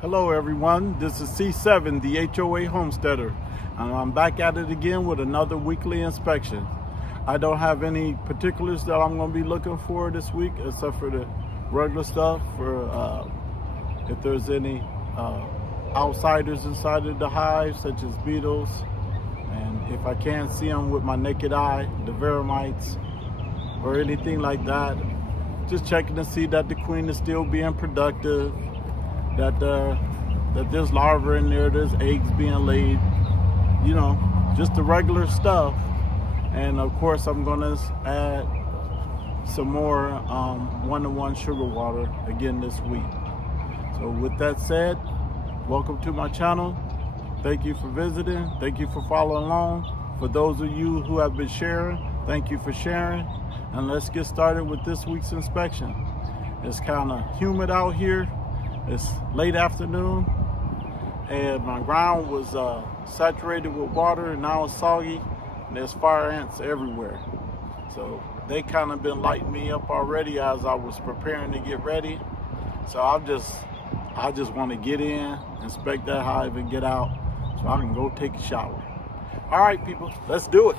Hello everyone, this is C7, the HOA Homesteader, and I'm back at it again with another weekly inspection. I don't have any particulars that I'm going to be looking for this week except for the regular stuff for if there's any outsiders inside of the hive, such as beetles, and if I can't see them with my naked eye, the vermites or anything like that. Just checking to see that the queen is still being productive, that there's larvae in there, there's eggs being laid, you know, just the regular stuff. And of course I'm gonna add some more 1-to-1 sugar water again this week. So with that said, welcome to my channel. Thank you for visiting, thank you for following along. For those of you who have been sharing, thank you for sharing. And let's get started with this week's inspection. It's kind of humid out here. It's late afternoon and my ground was saturated with water, and now it's soggy and there's fire ants everywhere. So they kind of been lighting me up already as I was preparing to get ready. So I just want to get in, inspect that hive and get out so I can go take a shower. All right, people, let's do it.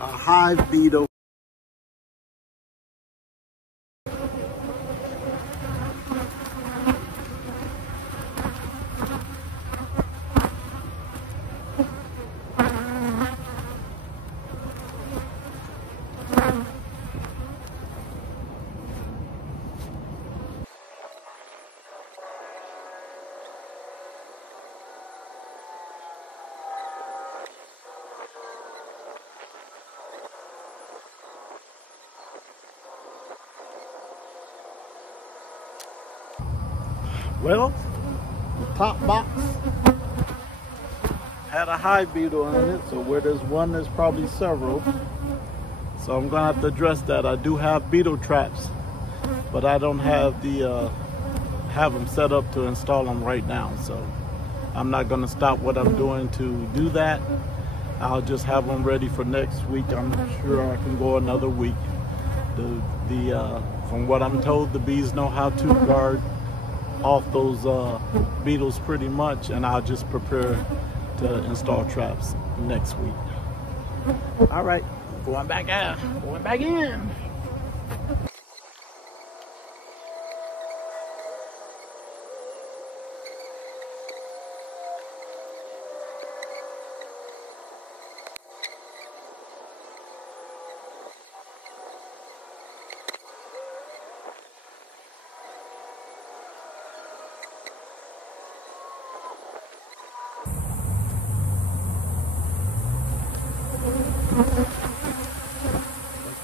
A hive beetle. Well, the top box had a hive beetle in it, so where there's one, there's probably several. So I'm gonna have to address that. I do have beetle traps, but I don't have have them set up to install them right now. So I'm not gonna stop what I'm doing to do that. I'll just have them ready for next week. I'm sure I can go another week. From what I'm told, the bees know how to guard off those beetles pretty much, and I'll just prepare to install traps next week. All right, going back out, going back in.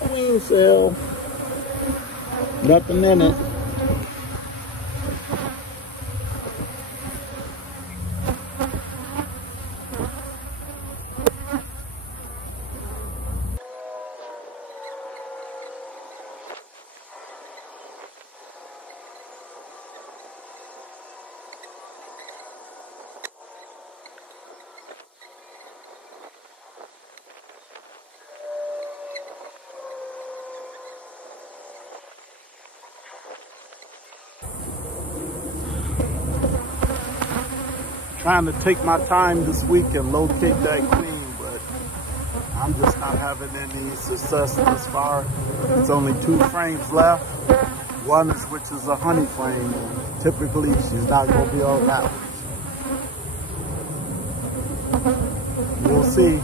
Queen cell, nothing in it. trying to take my time this week and locate that queen, but I'm just not having any success thus far. It's only 2 frames left. One is which is a honey frame. Typically, she's not going to be on that one. We'll see.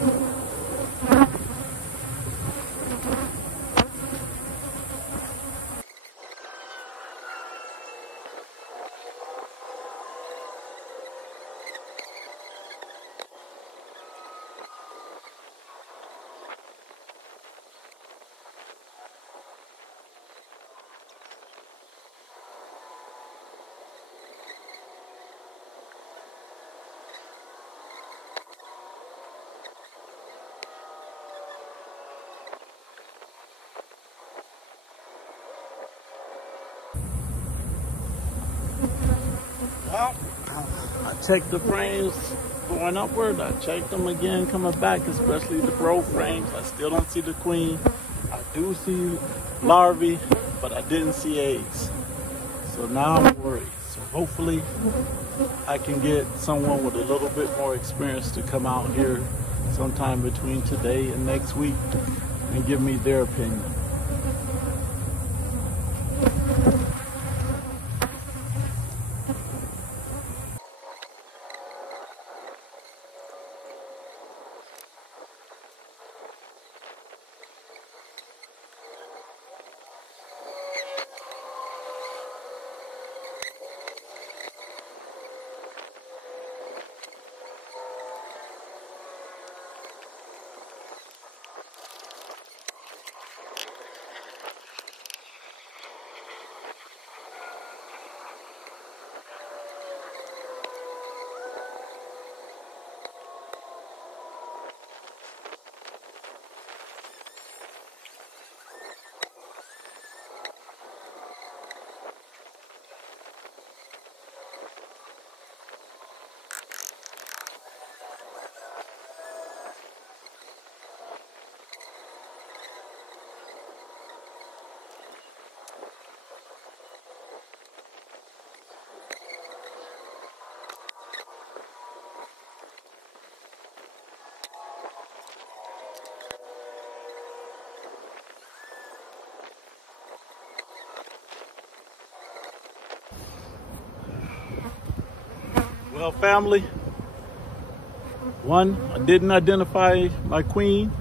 Well, I checked the frames going upward. I checked them again coming back, especially the growth frames. I still don't see the queen. I do see larvae, but I didn't see eggs. So now I'm worried. So hopefully I can get someone with a little bit more experience to come out here sometime between today and next week and give me their opinion. Well, family, 1, I didn't identify my queen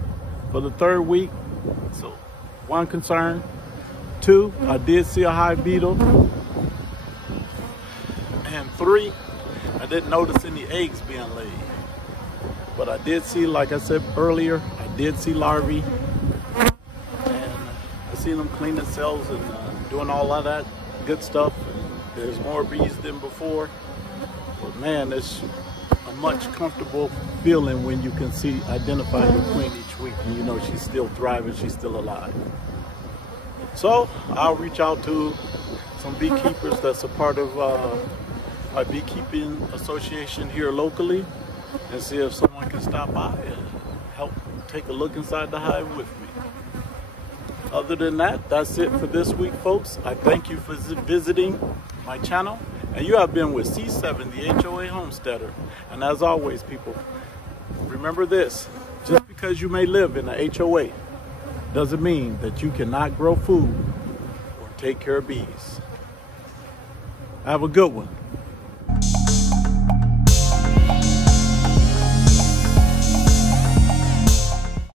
for the 3rd week, so 1 concern. 2, I did see a hive beetle. And 3, I didn't notice any eggs being laid. But I did see, like I said earlier, I did see larvae. And I seen them cleaning cells and doing all of that good stuff. And there's more bees than before. But man, it's a much comfortable feeling when you can identify your queen each week and you know she's still thriving, she's still alive. So I'll reach out to some beekeepers that's a part of my beekeeping association here locally and see if someone can stop by and help take a look inside the hive with me. Other than that, that's it for this week, folks. I thank you for visiting my channel. And you have been with C7, the HOA Homesteader. And as always, people, remember this. Just because you may live in a HOA doesn't mean that you cannot grow food or take care of bees. Have a good one.